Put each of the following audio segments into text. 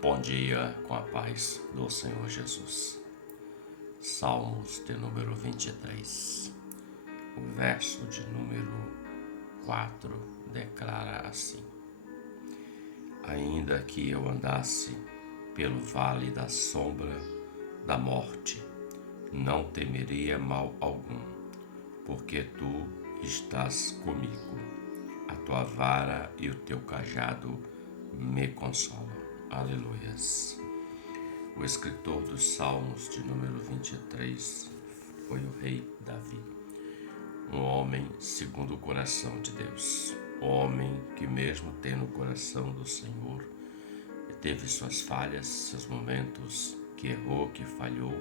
Bom dia com a paz do Senhor Jesus. Salmos de número 23. O verso de número 4 declara assim: Ainda que eu andasse pelo vale da sombra da morte, não temeria mal algum, porque tu estás comigo. A tua vara e o teu cajado me consolam. Aleluias. O escritor dos Salmos de número 23 foi o rei Davi, um homem segundo o coração de Deus, um homem que mesmo tendo o coração do Senhor, teve suas falhas, seus momentos que errou, que falhou,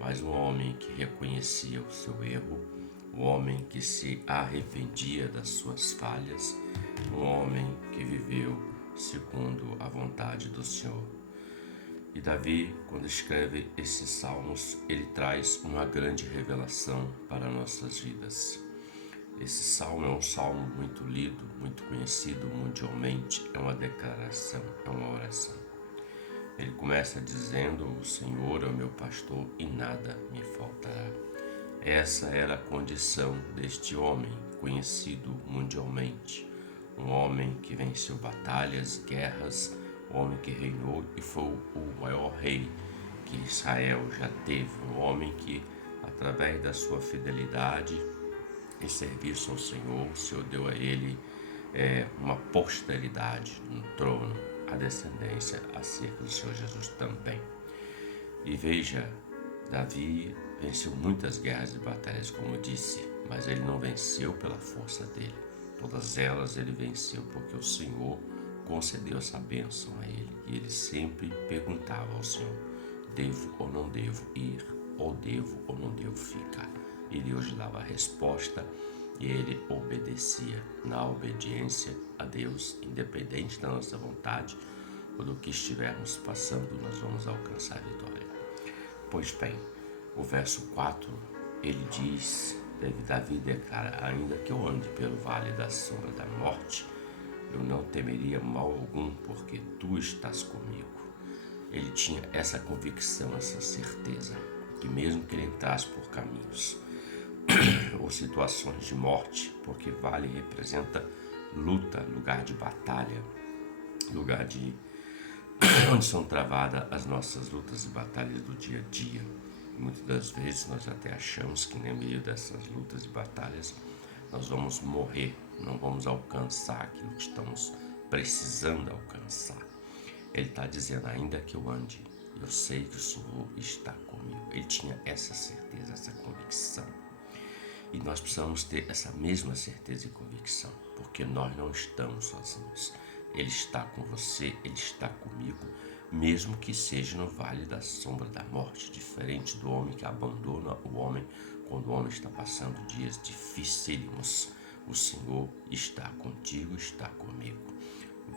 mas um homem que reconhecia o seu erro, um homem que se arrependia das suas falhas, um homem que viveu segundo a vontade do Senhor. E Davi, quando escreve esses salmos, ele traz uma grande revelação para nossas vidas. Esse salmo é um salmo muito lido, muito conhecido mundialmente, é uma declaração, é uma oração. Ele começa dizendo: o Senhor é o meu pastor e nada me faltará. Essa era a condição deste homem, conhecido mundialmente. Um homem que venceu batalhas, guerras, um homem que reinou e foi o maior rei que Israel já teve. Um homem que, através da sua fidelidade e serviço ao Senhor, o Senhor deu a ele uma posteridade no trono, a descendência acerca do Senhor Jesus também. E veja, Davi venceu muitas guerras e batalhas, como eu disse, mas ele não venceu pela força dele. Todas elas ele venceu porque o Senhor concedeu essa bênção a ele. E ele sempre perguntava ao Senhor: devo ou não devo ir? Ou devo ou não devo ficar? E Deus lhe dava a resposta e ele obedecia. Na obediência a Deus, independente da nossa vontade ou do que estivermos passando, nós vamos alcançar a vitória. Pois bem, o verso 4, ele diz, Davi declara: ainda que eu ande pelo vale da sombra da morte, eu não temeria mal algum, porque tu estás comigo. Ele tinha essa convicção, essa certeza, que mesmo que ele entrasse por caminhos ou situações de morte, porque vale representa luta, lugar de batalha, lugar de onde são travadas as nossas lutas e batalhas do dia a dia. Muitas das vezes nós até achamos que no meio dessas lutas e batalhas nós vamos morrer, não vamos alcançar aquilo que estamos precisando alcançar. Ele está dizendo: ainda que eu ande, eu sei que o Senhor está comigo. Ele tinha essa certeza, essa convicção. E nós precisamos ter essa mesma certeza e convicção, porque nós não estamos sozinhos. Ele está com você, Ele está comigo, mesmo que seja no vale da sombra da morte, diferente do homem que abandona o homem quando o homem está passando dias dificílimos. O Senhor está contigo, está comigo.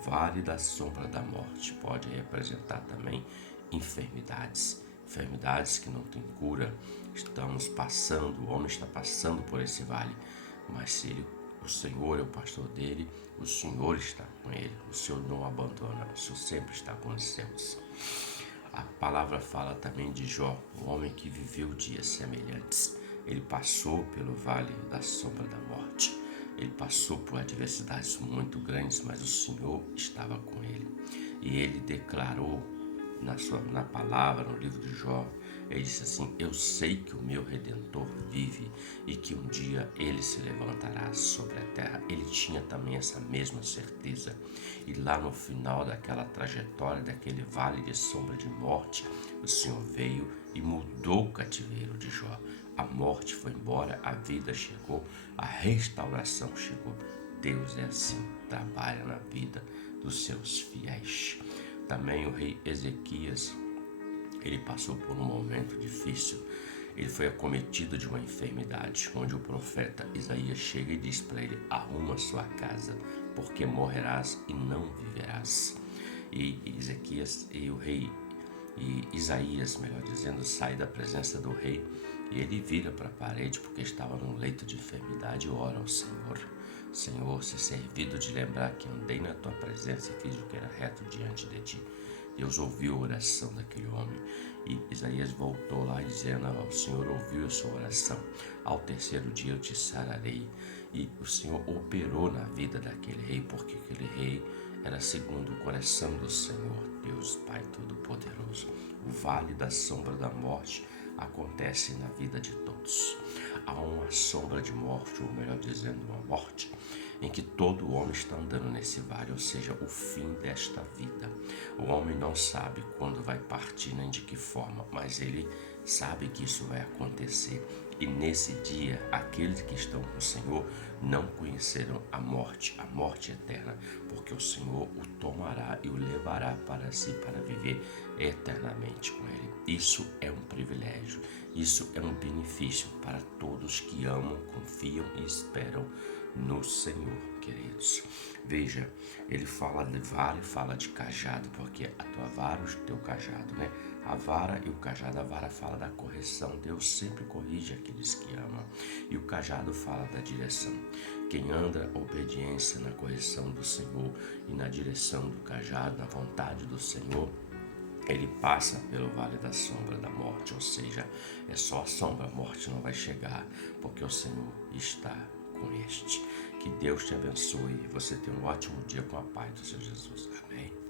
Vale da sombra da morte pode representar também enfermidades que não têm cura. Estamos passando, o homem está passando por esse vale, mas se o Senhor é o pastor dele, o Senhor está com ele, o Senhor não o abandona, o Senhor sempre está com os seus. A palavra fala também de Jó, um homem que viveu dias semelhantes. Ele passou pelo vale da sombra da morte. Ele passou por adversidades muito grandes, mas o Senhor estava com ele. E ele declarou na palavra, no livro de Jó, ele disse assim: eu sei que o meu Redentor vive e que um dia ele se levantará sobre a terra. Ele tinha também essa mesma certeza. E lá no final daquela trajetória, daquele vale de sombra de morte, o Senhor veio e mudou o cativeiro de Jó. A morte foi embora, a vida chegou, a restauração chegou. Deus é assim, trabalha na vida dos seus fiéis. Também o rei Ezequias, ele passou por um momento difícil. Ele foi acometido de uma enfermidade, onde o profeta Isaías chega e diz para ele: arruma sua casa, porque morrerás e não viverás. E Ezequias e o rei e Isaías, melhor dizendo, sai da presença do rei e ele vira para a parede porque estava num leito de enfermidade e ora ao Senhor: Senhor, se servido de lembrar que andei na tua presença e fiz o que era reto diante de ti. Deus ouviu a oração daquele homem e Isaías voltou lá dizendo: o Senhor ouviu a sua oração, ao terceiro dia eu te sararei. E o Senhor operou na vida daquele rei, porque aquele rei era segundo o coração do Senhor, Deus Pai Todo-Poderoso. O vale da sombra da morte acontece na vida de todos. Há uma sombra de morte, ou melhor dizendo, uma morte, em que todo homem está andando nesse vale, ou seja, o fim desta vida. O homem não sabe quando vai partir nem de que forma, mas ele sabe que isso vai acontecer. E nesse dia, aqueles que estão com o Senhor não conhecerão a morte eterna, porque o Senhor o tomará e o levará para si, para viver eternamente com Ele. Isso é um privilégio, isso é um benefício para todos que amam, confiam e esperam no Senhor, queridos. Veja, ele fala de vara e fala de cajado, porque a tua vara e o teu cajado, né? A vara e o cajado, a vara fala da correção, Deus sempre corrige aqueles que amam, e o cajado fala da direção. Quem anda a obediência na correção do Senhor e na direção do cajado, na vontade do Senhor, ele passa pelo vale da sombra da morte, ou seja, é só a sombra, a morte não vai chegar, porque o Senhor está com este. Que Deus te abençoe e você tenha um ótimo dia com a paz do Senhor Jesus. Amém.